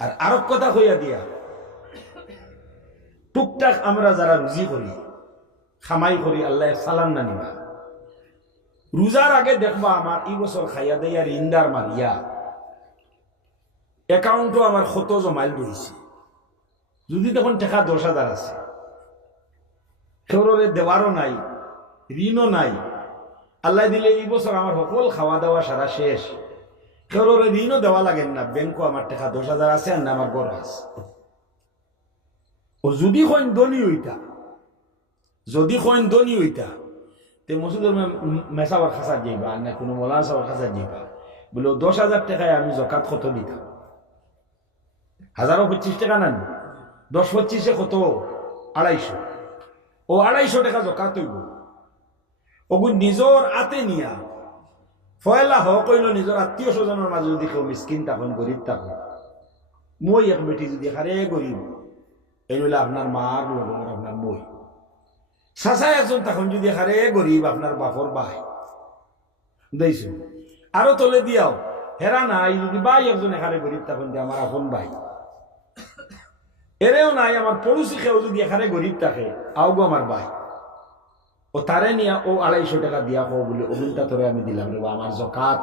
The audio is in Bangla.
আর আরব কথা কইয়া দিয়া, টুকটাক আমরা যারা রুজি করি, খামাই করি, আল্লাহ সালাম না নিবা। রোজার আগে দেখবা আমার এই বছর খাইয়া দেয়া রিন্দার মারিয়া অ্যাকাউন্টও আমার কত জমাইল রয়েছে যদি তখন টাকা দশ হাজার আছে কেউরে দেওয়ারও নাই, ঋণও নাই। আল্লাহ দিলে এই বছর আমার সকল খাওয়া দাওয়া সারা শেষ। কেউরে ঋণও দেওয়া লাগেন না। ব্যাংকও আমার টাকা দশ হাজার আছে আর না আমার গড় আছে। ও যদি কইন ধনী হইতা, যদি কইন ধনী হইতা, তে মসুদের মেসাবার খাসা যাইবা আর না কোনো মৌলানা সাবার খাসা যাইবা বলে দশ হাজার টাকায় আমি জকাত কত দিতাম? হাজারো পঁচিশ টাকা নেন দশ পঁচিশে কত? আড়াইশো। ও আড়াইশো টাকা জকাত হইব। ওগুন নিজর আতে নিয়া ফয়লা হ কইল নিজর আত্মীয় স্বজনের মাঝে যদি কেউ মিসকিন থাকুন গরিব থাকুন মই এক বেটি যদি হারে গরিব এই হইলে আপনার মার লগর আপনার মই। চাচা একজন তখন যদি হারে গরিব আপনার বাপর বাই। দেইছো আরও তলে দিয়াও হেরা নাই যদি বাই একজন এখানে গরিব তখন দিয়ে আমার আপন ভাই এরেও নাই আমার পড়োশি কেউ যদি এখানে গরিব থাকে আওগো আমার ভাই ও তারে নিয়ে ও আড়াইশো টাকা দিয়া কো বলে অভিনটা তোরে আমি দিলাম রে আমার জকাত।